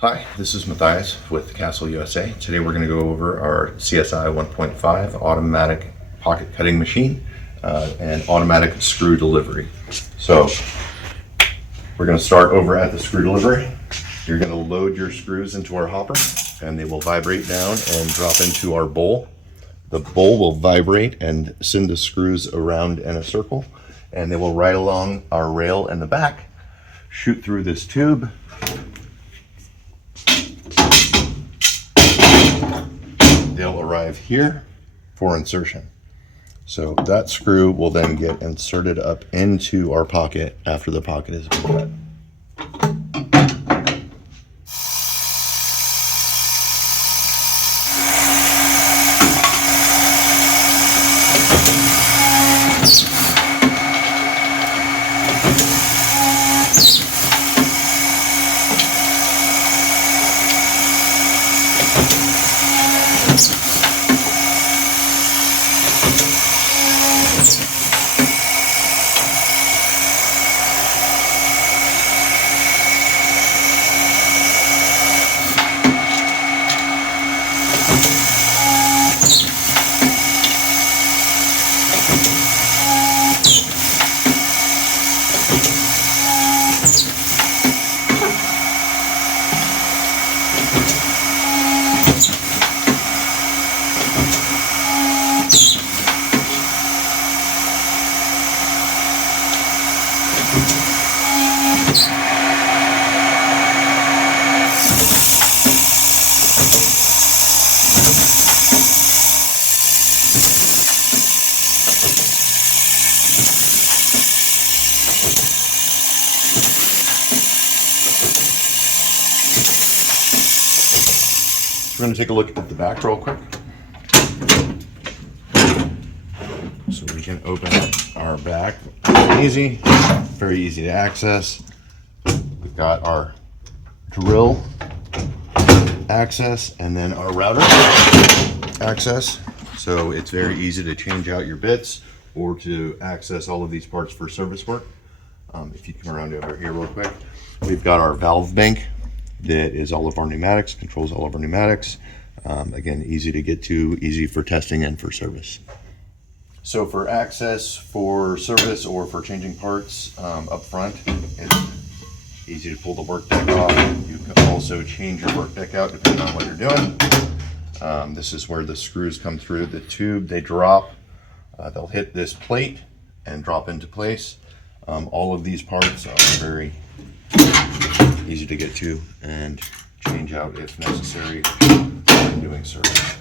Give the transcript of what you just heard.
Hi, this is Matthias with Castle USA. Today we're going to go over our CSI 1.5 automatic pocket cutting machine and automatic screw delivery. So we're going to start over at the screw delivery. You're going to load your screws into our hopper and they will vibrate down and drop into our bowl. The bowl will vibrate and send the screws around in a circle, and they will ride along our rail in the back, shoot through this tube, they'll arrive here for insertion. So that screw will then get inserted up into our pocket after the pocket has been cut. We're going to take a look at the back real quick. So we can open up our back easy, very easy to access. We've got our drill access and then our router access. So it's very easy to change out your bits or to access all of these parts for service work. If you come around over here real quick, we've got our valve bank that is all of our pneumatics, controls all of our pneumatics. Again, easy to get to, easy for testing and for service. So for access for service or for changing parts up front, it's easy to pull the work deck off. You can also change your work deck out depending on what you're doing. This is where the screws come through the tube. They drop, they'll hit this plate and drop into place. All of these parts are very easy to get to and change out if necessary when doing service.